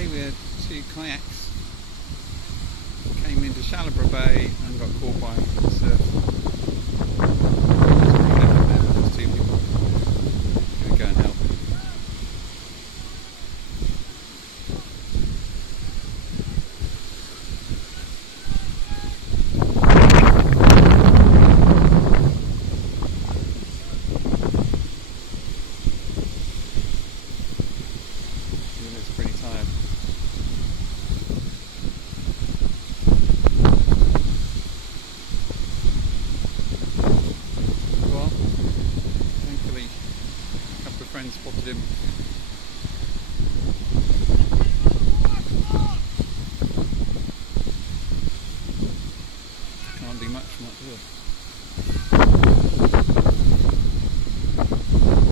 yesterday we had 2 kayaks. Came into Shallowborough Bay and got caught by the surf. There's 2 people. Gonna go and help. He looks pretty tired. Well, thankfully a couple of friends spotted him